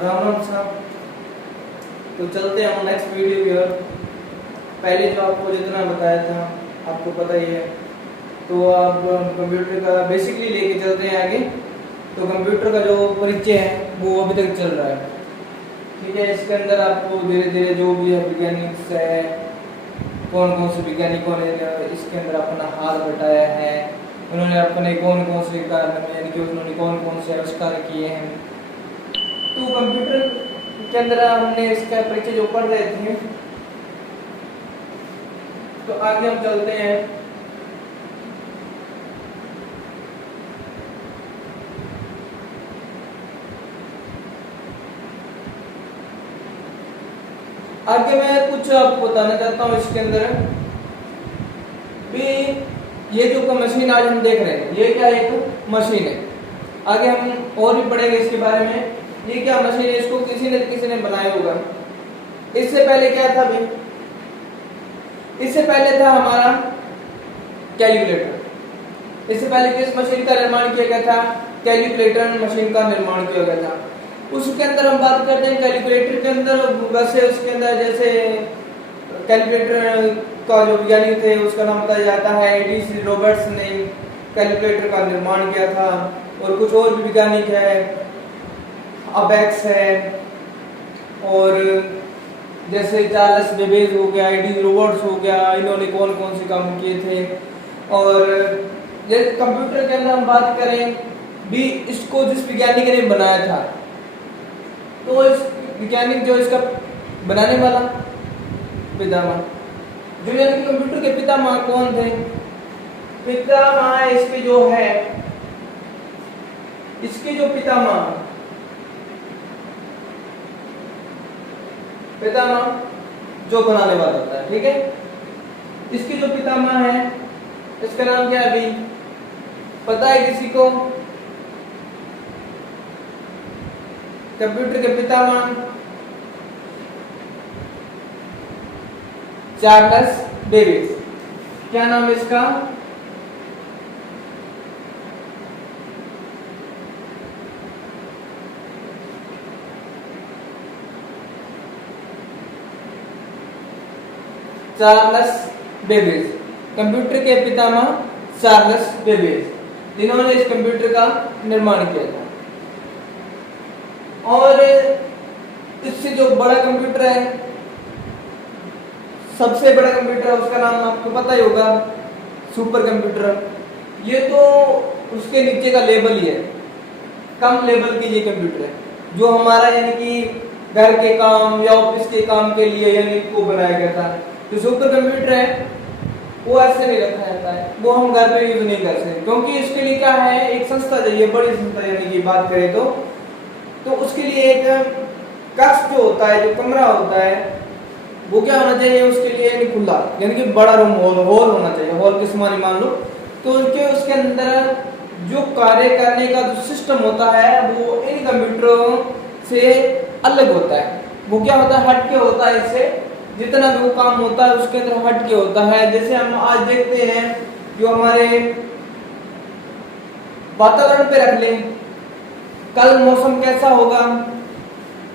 राम राम साहब। तो चलते हैं हम नेक्स्ट वीडियो की ओर। पहले जो आपको जितना बताया था आपको पता ही है। तो अब कंप्यूटर का बेसिकली लेके चलते हैं आगे। तो कंप्यूटर का जो परिचय है वो अभी तक चल रहा है, ठीक है। इसके अंदर आपको धीरे धीरे जो भी है वैज्ञानिक है, कौन कौन से वैज्ञानिकों ने इसके अंदर अपना हाथ बटाया है, उन्होंने अपने कौन कौन से कारण यानी कि उन्होंने कौन कौन से आविष्कार किए हैं। तो कंप्यूटर के अंदर हमने इसका परिचय जो पढ़ रहे थे, तो आगे हम चलते हैं। आगे मैं कुछ आपको बताना चाहता हूँ। इसके अंदर भी ये जो मशीन आज हम देख रहे हैं, ये क्या एक मशीन है। आगे हम और भी पढ़ेंगे इसके बारे में। ये क्या मशीन है, इसको किसी ने बनाया होगा। इससे पहले क्या था भाई, इससे पहले था हमारा कैलकुलेटर। इससे पहले किस मशीन का निर्माण किया गया था, कैलकुलेटर मशीन का निर्माण किया गया था। उसके अंदर हम बात करते हैं कैलकुलेटर के अंदर। वैसे उसके अंदर जैसे कैलकुलेटर का जो वैज्ञानिक थे उसका नाम बताया जाता है एडी रॉबर्ट्स ने कैलकुलेटर का निर्माण किया था। और कुछ और भी वैज्ञानिक है, अबेक्स है, और जैसे चार्ल्स बेबेज हो गया, एडी रॉबर्ट्स हो गया, इन्होंने कौन कौन से काम किए थे। और जैसे कंप्यूटर के अंदर हम बात करें भी, इसको जिस वैज्ञानिक ने बनाया था, तो इस वैज्ञानिक जो इसका बनाने वाला पितामह, जो यानी कंप्यूटर के पितामह कौन थे। पितामह इसके जो है, इसके जो पितामह जो बनाने वाला होता है, ठीक है। इसके जो पितामह है, इसका नाम क्या है अभी पता है किसी को? कंप्यूटर के पितामह चार्ल्स बेबेज। क्या नाम है इसका? Charles Babbage. कंप्यूटर के पितामह चार्ल्स बेबेज, जिन्होंने इस कंप्यूटर का निर्माण किया था। और इससे जो बड़ा कंप्यूटर है, सबसे बड़ा कंप्यूटर है, उसका नाम आपको पता ही होगा, सुपर कंप्यूटर। ये तो उसके नीचे का लेवल ही है, कम लेवल की ये कंप्यूटर है, जो हमारा यानी कि घर के काम या ऑफिस के काम के लिए यानी को बनाया गया था। जो सुपर कंप्यूटर है वो ऐसे नहीं रखा जाता है, वो हम घर पे यूज नहीं कर सकते, क्योंकि इसके लिए क्या है, एक संस्था चाहिए, बड़ी संस्था यानी कि बात करें तो उसके लिए एक कक्ष जो होता है, जो कमरा होता है, वो क्या होना चाहिए उसके लिए, यानी खुला, यानी कि बड़ा रूम हॉल होना चाहिए, हॉल के समान मान लो। तो उसके अंदर जो कार्य करने का जो सिस्टम होता है वो इन कंप्यूटरों से अलग होता है। वो क्या होता है, हटके होता है इससे। जितना भी वो काम होता है उसके अंदर हटके होता है। जैसे हम आज देखते हैं, जो हमारे वातावरण पे रख लें, कल मौसम कैसा होगा,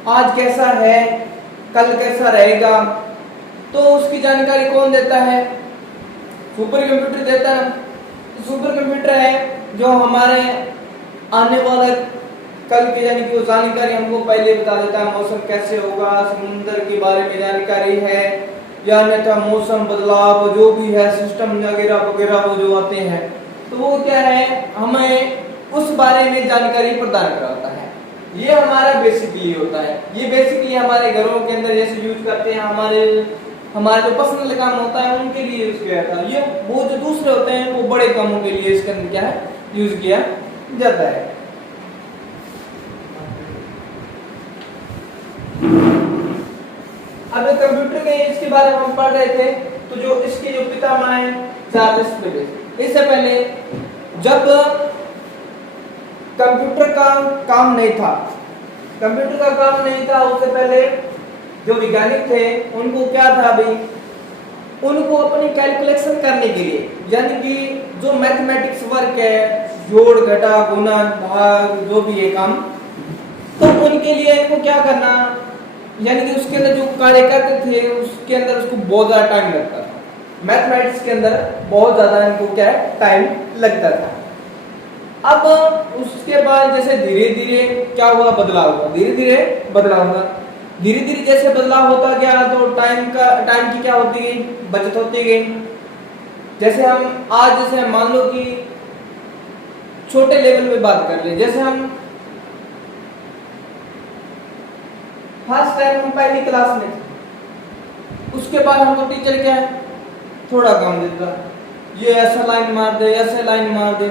आज कैसा है, कल कैसा रहेगा, तो उसकी जानकारी कौन देता है? सुपर कंप्यूटर देता है। सुपर कंप्यूटर है जो हमारे आने वाला कल की यानी कि वो जानकारी हमको पहले बता देता है। मौसम कैसे होगा, समुद्र के बारे में जानकारी है, या अन्यथा मौसम बदलाव जो भी है, सिस्टम वगैरह वगैरह वो जो आते हैं, तो वो क्या है, हमें उस बारे में जानकारी प्रदान कराता है। ये हमारा बेसिकली होता है। ये बेसिकली हमारे घरों के अंदर जैसे यूज करते हैं, हमारे जो पर्सनल काम होता है उनके लिए यूज किया जाता है। ये वो जो दूसरे होते हैं वो बड़े कामों के लिए इसके अंदर क्या है, यूज किया जाता है। अब कंप्यूटर के इसके बारे में हम पढ़ रहे थे, तो जो इसके जो पितामह है चार्ल्स बेबेज। इससे पहले जब कंप्यूटर का काम नहीं था, उससे पहले जो वैज्ञानिक थे उनको क्या था भाई, उनको अपनी कैलकुलेशन करने के लिए, यानी कि जो मैथमेटिक्स वर्क है, जोड़ घटा गुणा भाग जो भी है काम, तो उनके लिए इनको क्या करना, यानी कि उसके अंदर जो कार्य करते थे उसके अंदर उसको बहुत ज़्यादा टाइम लगता था। मैथमेटिक्स के अंदर बहुत ज़्यादा इनको क्या है टाइम लगता था। अब उसके बाद जैसे धीरे धीरे क्या हुआ, बदलाव हुआ, धीरे धीरे बदलाव हुआ, धीरे धीरे जैसे बदलाव होता गया तो टाइम की क्या होती गई, बचत होती गई। जैसे हम आज जैसे मान लो कि छोटे लेवल पे बात कर ले, जैसे हम फर्स्ट टाइम हम पहली क्लास में थे, उसके बाद हमको टीचर क्या है थोड़ा काम देता, ये ऐसा लाइन मार दे, ऐसे लाइन मार दे,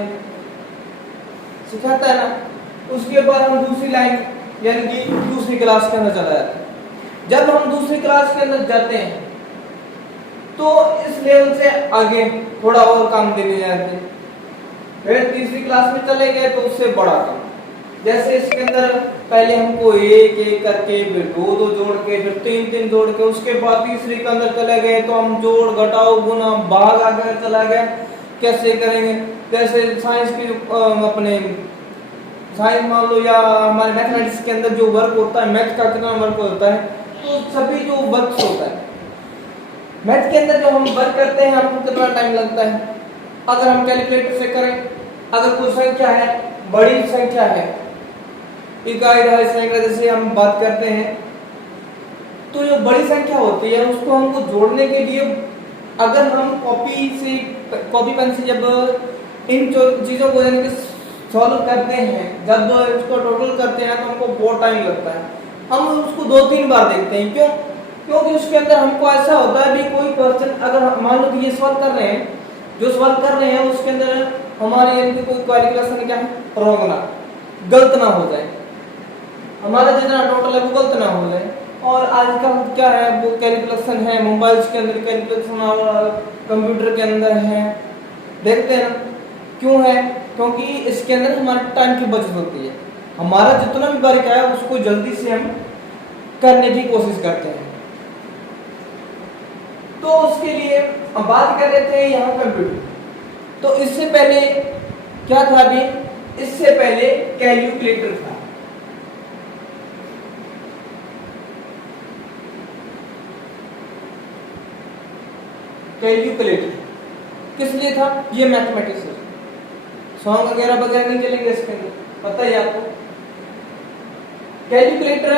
सिखाता है ना। उसके बाद हम दूसरी लाइन यानी कि दूसरी क्लास के अंदर चला जाता है। जब हम दूसरी क्लास के अंदर जाते हैं तो इस लेवल से आगे थोड़ा और काम देने जाते हैं। फिर तीसरी क्लास में चले गए तो उससे बड़ा काम, जैसे इसके अंदर पहले हमको एक एक करके, फिर दो दो जोड़ के, फिर तीन तीन जोड़ के, उसके बाद तीसरी के अंदर चले गए तो हम जोड़ घटाओ गुना भाग आगे चला गया, कैसे करेंगे। जैसे साइंस की अपने साइंस मान लो या हमारे मैथमेटिक्स के अंदर जो वर्क होता है, मैथ का कितना वर्क होता है, तो सभी जो वर्क होता है मैथ के अंदर जो हम वर्क करते हैं हमको कितना टाइम लगता है। अगर हम कैलकुलेटर से करें, अगर कोई संख्या है, बड़ी संख्या है, इकाई दहाई सैकड़ा जैसे हम बात करते हैं, तो जो बड़ी संख्या होती है उसको हमको जोड़ने के लिए अगर हम कॉपी पेन से जब इन चीजों को यानी कि सॉल्व करते हैं, जब इसको टोटल करते हैं तो हमको बहुत टाइम लगता है। हम उसको 2-3 बार देखते हैं, क्यों? क्योंकि उसके अंदर हमको ऐसा होता है भी कोई क्वेश्चन अगर मान लो कि ये सॉल्व कर रहे हैं, जो सॉल्व कर रहे हैं उसके अंदर हमारे यानी कि कोई कैलकुलेशन क्या है रॉन्ग ना, गलत ना हो जाए, हमारा जितना टोटल है वो गलत ना हो जाए। और आजकल क्या है वो कैलकुलेशन है मोबाइल के अंदर, कैलकुलेशन और कंप्यूटर के अंदर है, देखते हैं ना। क्यों है? क्योंकि इसके अंदर हमारे टाइम की बचत होती है, हमारा जितना भी वर्क है उसको जल्दी से हम करने की कोशिश करते हैं। तो उसके लिए हम बात कर रहे थे यहाँ कंप्यूटर, तो इससे पहले क्या था अभी, इससे पहले कैलकुलेटर था। कैलकुलेटर किस लिए था? ये मैथमेटिक्स है, सॉन्ग वगैरह वगैरह नहीं चलेंगे इसके अंदर, पता ही आपको। कैलकुलेटर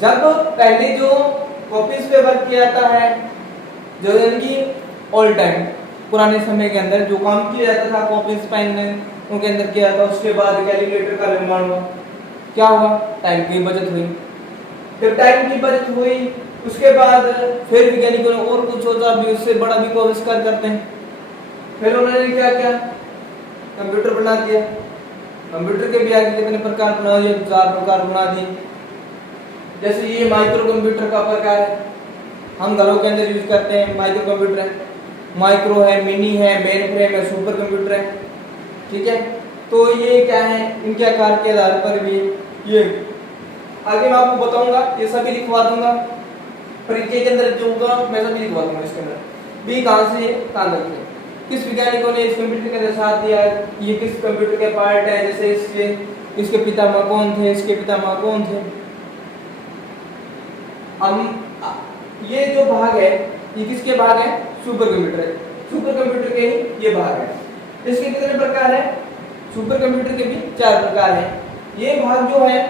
जब पहले जो कॉपीज पे वर्क किया जाता है, जो यानी ऑल टाइम पुराने समय के अंदर जो काम किया जाता था कॉपीज पेन उनके अंदर किया था, उसके बाद कैलकुलेटर का निर्माण हुआ। क्या हुआ? टाइम की बचत हुई। जब टाइम की बचत हुई उसके बाद फिर वैज्ञानिकों ने और कुछ सोचा भी, उससे बड़ा भी को आविष्कार करते हैं। फिर उन्होंने क्या किया? कंप्यूटर बना दिया। कंप्यूटर के भी आगे कितने प्रकार बना दिए? 4 प्रकार बना दिए। जैसे ये माइक्रो कंप्यूटर का प्रकार है, हम घरों के अंदर यूज करते हैं, माइक्रो कंप्यूटर है। माइक्रो है, मिनी है, मेन फ्रेम है, सुपर कंप्यूटर है, ठीक है। तो ये क्या है, इनके आकार के आधार पर भी ये आगे मैं आपको बताऊंगा, ये सभी लिखवा दूंगा परिचय के अंदर जो होगा मैं सभी लिखवा दूंगा। इसके अंदर भी कहां से कहां तक है, किस वैज्ञानिकों ने इस कंप्यूटर के अंदर साथ दिया, ये किस कंप्यूटर के पार्ट है, जैसे इसके पितामह कौन थे, इसके पितामह कौन थे। हम ये जो भाग है ये किसके भाग है? सुपर कंप्यूटर है, सुपर कंप्यूटर के ही ये भाग है। इसके कितने प्रकार है? सुपर कंप्यूटर के भी 4 प्रकार है। ये भाग जो है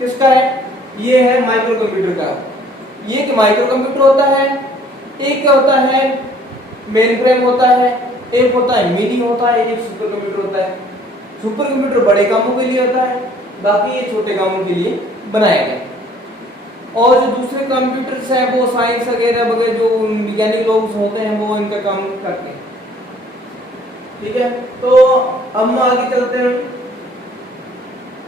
किसका है? ये है माइक्रो कंप्यूटर का। ये एक माइक्रो कंप्यूटर होता है, एक क्या होता है मेन फ्रेम होता है, एक होता है मिनी होता है, एक सुपर कंप्यूटर होता है। सुपर कंप्यूटर बड़े कामों के लिए होता है, बाकी ये छोटे कामों के लिए बनाया गया। और जो दूसरे कंप्यूटर्स हैं वो साइंस वगैरह वगैरह जो वैज्ञानिक लोग होते हैं वो इनका काम करते हैं, ठीक है। तो हम आगे चलते हैं।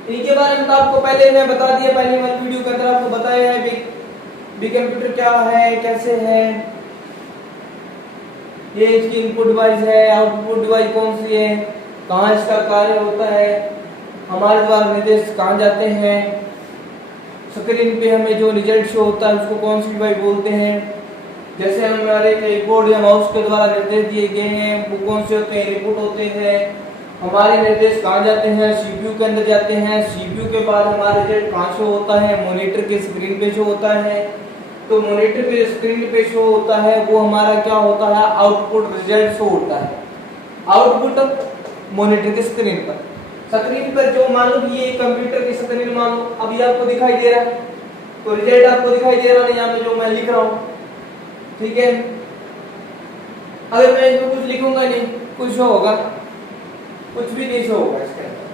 इनके बारे में तो आपको पहले मैं बता दिया, पहले वाली वीडियो के अंदर आपको बताया है भी कंप्यूटर क्या है, कैसे है, ये इसकी इनपुट डिवाइस है, आउटपुट डिवाइस कौन सी है, कहाँ इसका कार्य होता है, हमारे द्वारा निर्देश कहाँ जाते हैं, स्क्रीन पे हमें जो रिजल्ट शो होता है उसको कौन सी डिवाइस बोलते हैं, जैसे हमारे कीबोर्ड या माउस के द्वारा निर्देश दिए गए हैं वो कौन से होते हैं, इनपुट होते हैं, हमारे निर्देश कहाँ जाते हैं, सीपीयू के अंदर जाते हैं। सीपीयू के बाद हमारा रिजल्ट कहाँ शो होता है, मॉनिटर के स्क्रीन पे शो होता है। तो मॉनिटर पे स्क्रीन पे शो होता है वो हमारा क्या होता है, आउटपुट रिजल्ट शो होता है। आउटपुट मॉनिटर के स्क्रीन पर जो मान लो ये कंप्यूटर की स्क्रीन मान लो अभी आपको दिखाई दे रहा है, तो रिजल्ट आपको दिखाई दे रहा है यहाँ पे जो मैं लिख रहा हूँ, ठीक है। अगर मैं इसमें कुछ लिखूंगा नहीं, कुछ शो होगा, कुछ भी नहीं शो होगा इसके अंदर।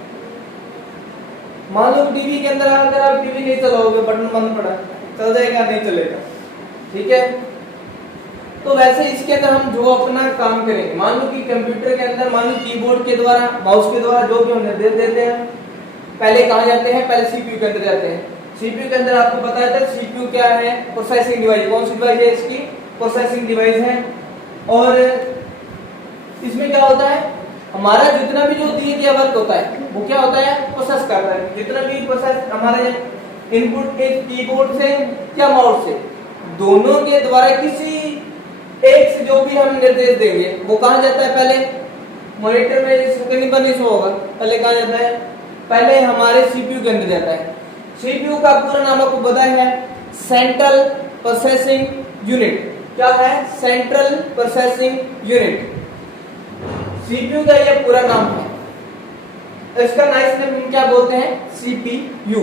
मान लो टीवी के अंदर अगर आप टीवी नहीं चलाओगे, बटन बंद पड़ा, चल जाएगा नहीं चलेगा, ठीक है। तो वैसे इसके अंदर हम जो अपना काम करेंगे, मान लो कि कंप्यूटर के अंदर मान लो कीबोर्ड के द्वारा, माउस के द्वारा जो भी हम निर्देश देते हैं, पहले कहाँ जाते हैं, पहले सीपीयू के अंदर जाते हैं। सीपीयू के अंदर आपको बताया था सीपीयू क्या है, प्रोसेसिंग डिवाइस। कौन सी डिवाइस है इसकी, प्रोसेसिंग डिवाइस है। और इसमें क्या होता है, हमारा जितना भी जो दिए गया वर्क होता है वो क्या होता है, प्रोसेस करता है। जितना भी प्रोसेस हमारे इनपुट के कीबोर्ड से या माउस से, दोनों के द्वारा किसी एक से जो भी हम निर्देश देंगे वो कहाँ जाता है, पहले मॉनिटर में स्क्रीन पर नहीं शो होगा, पहले कहाँ जाता है, पहले हमारे सीपीयू के अंदर जाता है। सीपीयू का पूरा नाम आपको पता है, सेंट्रल प्रोसेसिंग यूनिट। क्या है, सेंट्रल प्रोसेसिंग यूनिट। सीपीयू का ये पूरा नाम है। इसका नाइस नेम हम क्या बोलते हैं, सीपीयू।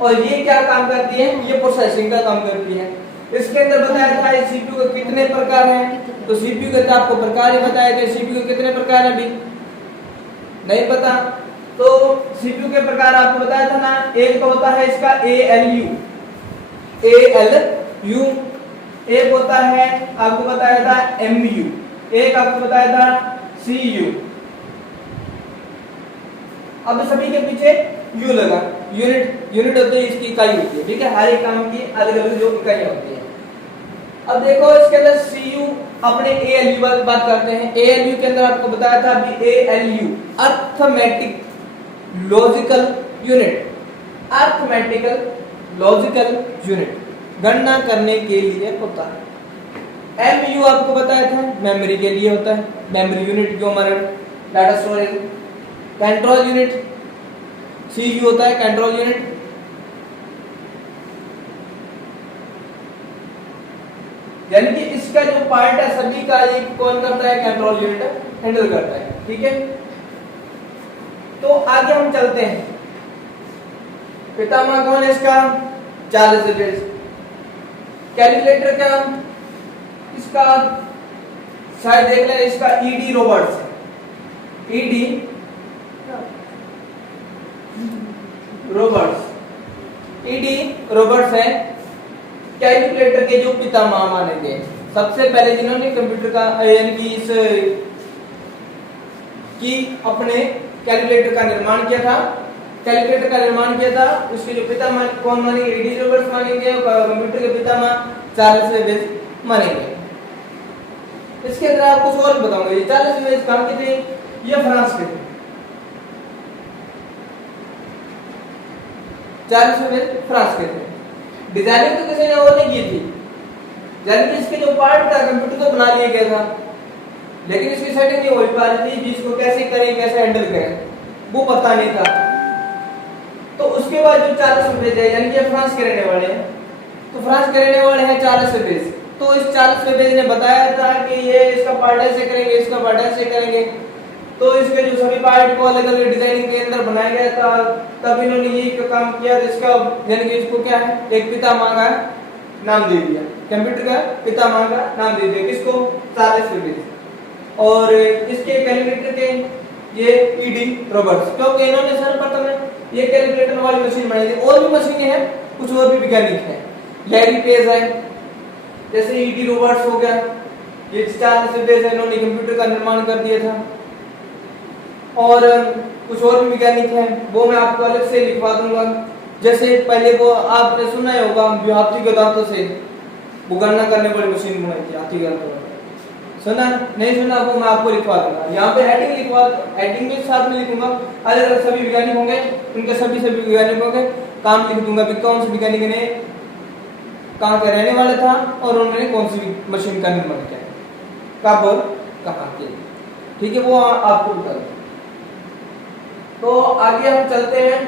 और ये क्या काम करती है, ये प्रोसेसिंग का काम करती है। इसके अंदर बताया था सीपीयू के कितने प्रकार हैं, तो सीपीयू के आपको प्रकार ही बताया गया। सीपीयू के कितने प्रकार हैं, अभी नहीं पता, तो सीपीयू के प्रकार आपको बताया था ना। एक तो होता है इसका एएलयू, एक होता है आपको बताया था एमयू, एक आपको बताया था सीयू। अब सभी के पीछे यू लगा, यूनिट होती है, इसकी इकाई होती है, ठीक है। हर एक काम की अलग अलग जो इकाई होती है। अब देखो इसके अंदर सीयू, अपने एएलयू बात करते हैं। एएलयू के अंदर आपको बताया था अभी, ALU arithmetic logical unit, arithmetical logical unit, गणना करने के लिए होता है। एमयू आपको बताया था मेमोरी के लिए होता है, मेमोरी यूनिट जो हमारा data storage. Control unit CU होता है, कंट्रोल यूनिट। यानी कि इसका जो पार्ट है सभी का ये कौन करता है, कंट्रोल यूनिट हैंडल करता है, ठीक है। तो आगे हम चलते हैं। पितामह कौन है इसका, चार्ल्स बेबेज। कैलकुलेटर क्या इसका, शायद देख लें, इसका ईडी रॉबर्ट्स है, ईडी रॉबर्ट्स है कैलकुलेटर के जो पितामह माने गए। सबसे पहले जिन्होंने कंप्यूटर का यानी कि इस की अपने कैलकुलेटर का निर्माण किया था, उसके जो पितामह कौन मानेंगे, ईडी रॉबर्ट्स मानेंगे, और कंप्यूटर के पितामह चार्ल्स बेबेज मानेंगे। इसके अंदर आपको कुछ और बताऊंगा। ये चार्ल्स बेबेज कहाँ के थे, ये फ्रांस के थे। चार्ल्स बेबेज फ्रांस के थे। डिजाइनिंग तो किसी ने और नहीं की थी, यानी कि इसके जो पार्ट था कंप्यूटर तो बना लिया गया था, लेकिन इसकी सेटिंग नहीं हो पा रही थी, जिसको कैसे करें, कैसे हैंडल करें, वो पता नहीं था। तो उसके बाद जो चार्ल्स बेबेज है, यानी कि फ्रांस के रहने वाले हैं, तो फ्रांस के रहने वाले हैं चार्ल्स बेबेज। तो इस चार्ल्स बेबेज ने बताया था कि ये इसका पार्ट ऐसे करेंगे, इसका पार्ट ऐसे करेंगे। तो इसके जो सभी पार्ट को अलग अलग डिजाइनिंग के अंदर बनाया गया था, तब इन्होंने यही काम किया। इसका यानी कि इसको क्या है, एक पितामह का नाम दे दिया, कंप्यूटर का पितामह का नाम दे दिया, किसको, चार्ल्स बेबेज। और इसके कैलकुलेटर के ये ईडी रॉबर्ट्स, क्योंकि इन्होंने सर्वप्रथम ये कैलकुलेटर वाली मशीन बनाई थी। और भी मशीनें हैं, कुछ और भी वैज्ञानिक हैं, लैरी पेज है, जैसे ईडी रॉबर्ट्स हो गया, ये चार्ल्स बेबेज है, इन्होंने कंप्यूटर का निर्माण कर दिया था। और कुछ और भी वैज्ञानिक हैं, वो मैं आपको अलग से लिखवा दूंगा। जैसे पहले वो आपने सुना ही होगा, हाथी के दांतों से वो गणना करने वाली मशीन बनाई थी, हाथी के दांतों। सुना नहीं सुना, वो मैं आपको लिखवा दूंगा। यहाँ पे हेडिंग लिखवा, हेडिंग के साथ में लिखूंगा, अलग अलग सभी वैज्ञानिक होंगे, उनके सभी वैज्ञानिकों के काम लिख दूंगा कि कौन से वैज्ञानिक ने कहाँ का रहने वाला था और उन्होंने कौन सी मशीन का निर्माण किया, कब और कहाँ किया, ठीक है, वो आपको बता दूंगा। तो आगे हम चलते हैं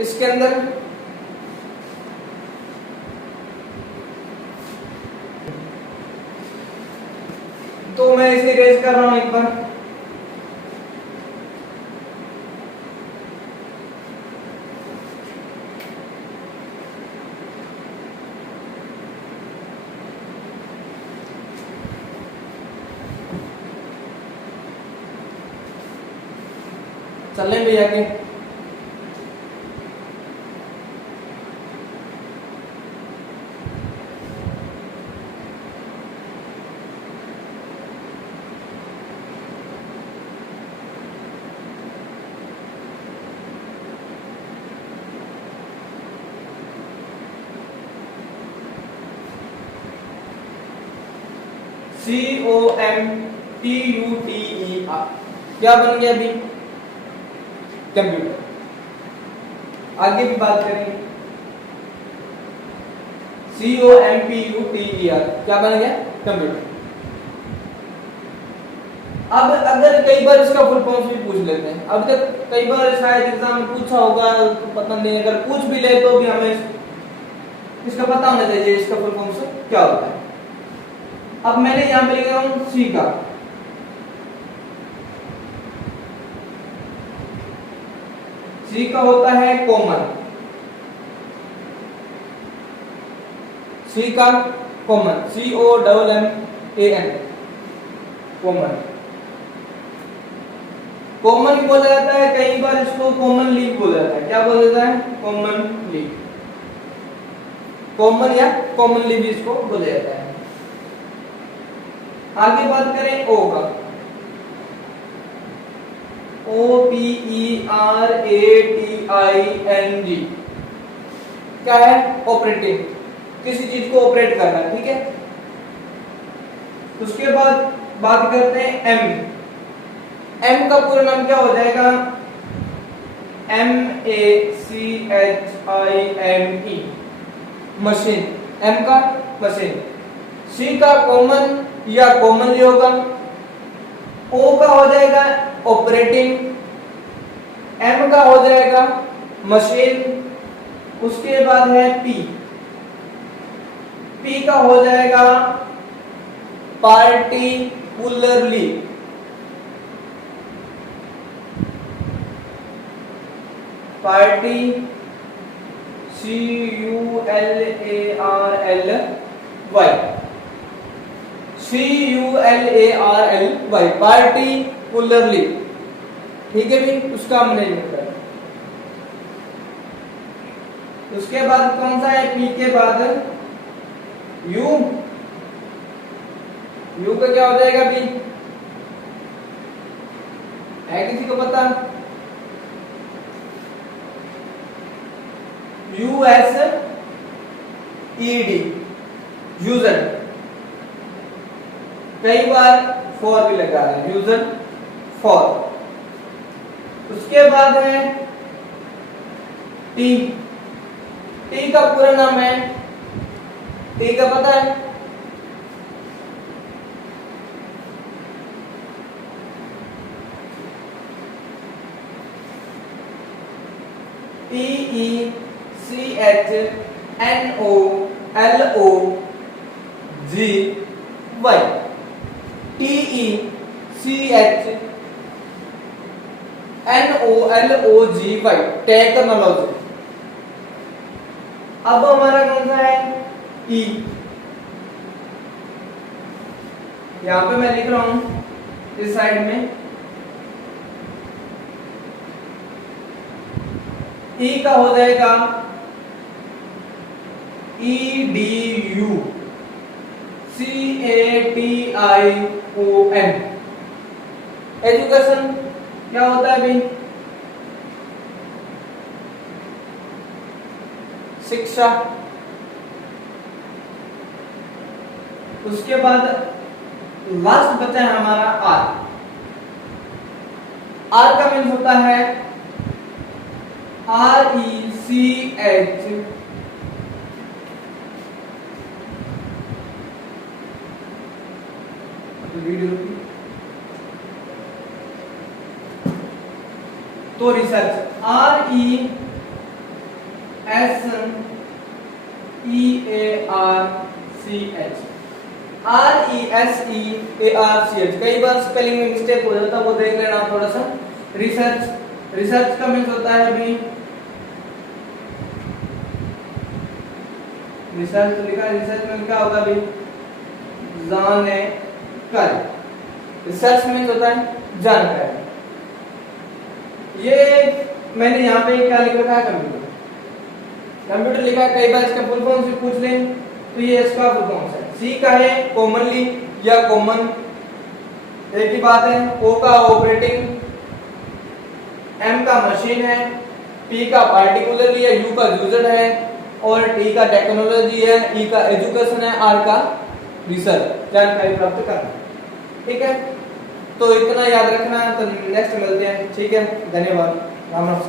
इसके अंदर। तो मैं इसे रेज कर रहा हूं एक बार। चलें भैया के COMPUTER क्या बन गया अभी? कंप्यूटर। आगे भी बात करेंगे। COMPUTER क्या बन गया? कंप्यूटर। अब अगर कई बार इसका फुल फॉर्म भी पूछ लेते हैं, अब तक कई बार शायद एग्जाम में पूछा होगा तो पता नहीं, अगर पूछ भी ले तो भी हमें इसका पता होना चाहिए इसका फुल फॉर्म से क्या होता है। अब मैंने यहां पे लिखा हूं सी का। सी का होता है कॉमन। सी का कॉमन, COMMAN कॉमन। कॉमन बोला जाता है, कई बार इसको कॉमन लीव बोला जाता है। क्या बोला जाता है? Common leave. कॉमन या कॉमन लीव इसको बोला जाता है। आगे बात करें ओ का। OPERATING क्या है? ऑपरेटिंग, किसी चीज को ऑपरेट करना, ठीक है। उसके बाद बात करते हैं एम। एम का पूरा नाम क्या हो जाएगा? MACHINE machine. एम का मशीन। सी का कॉमन या कॉमनली होगा। ओ का हो जाएगा ऑपरेटिंग। एम का हो जाएगा मशीन। उसके बाद है पी। पी का हो जाएगा पार्टिकुलरली। पार्टी CULARLY पार्टिकुलरली, ठीक है भी, उसका हमने लिखा है। उसके बाद कौन सा है? पी के बाद यू। यू का क्या हो जाएगा भी? है किसी को पता? USED user. कई बार फॉर भी लगा रहे हैं, यूजर फॉर। उसके बाद है टी। टी का पूरा नाम है, टी का पता है? TECHNOLOGY। TECHNOLOGY technology. अब हमारा कौन सा है? ई। यहां पे मैं लिख रहा हूं इस साइड में। ई का हो जाएगा EDU CATION। एजुकेशन क्या होता है भाई? शिक्षा। उसके बाद लास्ट बचा है हमारा आर। आर का मीन्स होता है RECH। वीडियो तो रिसर्च RESEARCH कई बार स्पेलिंग में मिस्टेक हो जाता है, वो देख लेना थोड़ा सा। रिसर्च, रिसर्च का मीन्स होता है अभी रिसर्च लिखा है, रिसर्च में क्या होगा अभी जानकारी। रिसर्च मीन्स होता है जानकारी। ये मैंने यहाँ पे क्या लिख रखा है, कंप्यूटर। कंप्यूटर लिखा है, कई बार इसका फुल फॉर्म से पूछ लें तो ये इसका फुल फॉर्म है। सी का है कॉमनली या कॉमन, एक ही बात है। ओ का ऑपरेटिंग, एम का मशीन है, पी का पार्टिकुलरली है, यू का यूजर है, और टी का टेक्नोलॉजी है, ई का एजुकेशन है, आर का रिसर्च, जानकारी प्राप्त करना। ठीक है, तो इतना याद रखना। तो नेक्स्ट मिलते हैं। ठीक है, धन्यवाद, राम राम।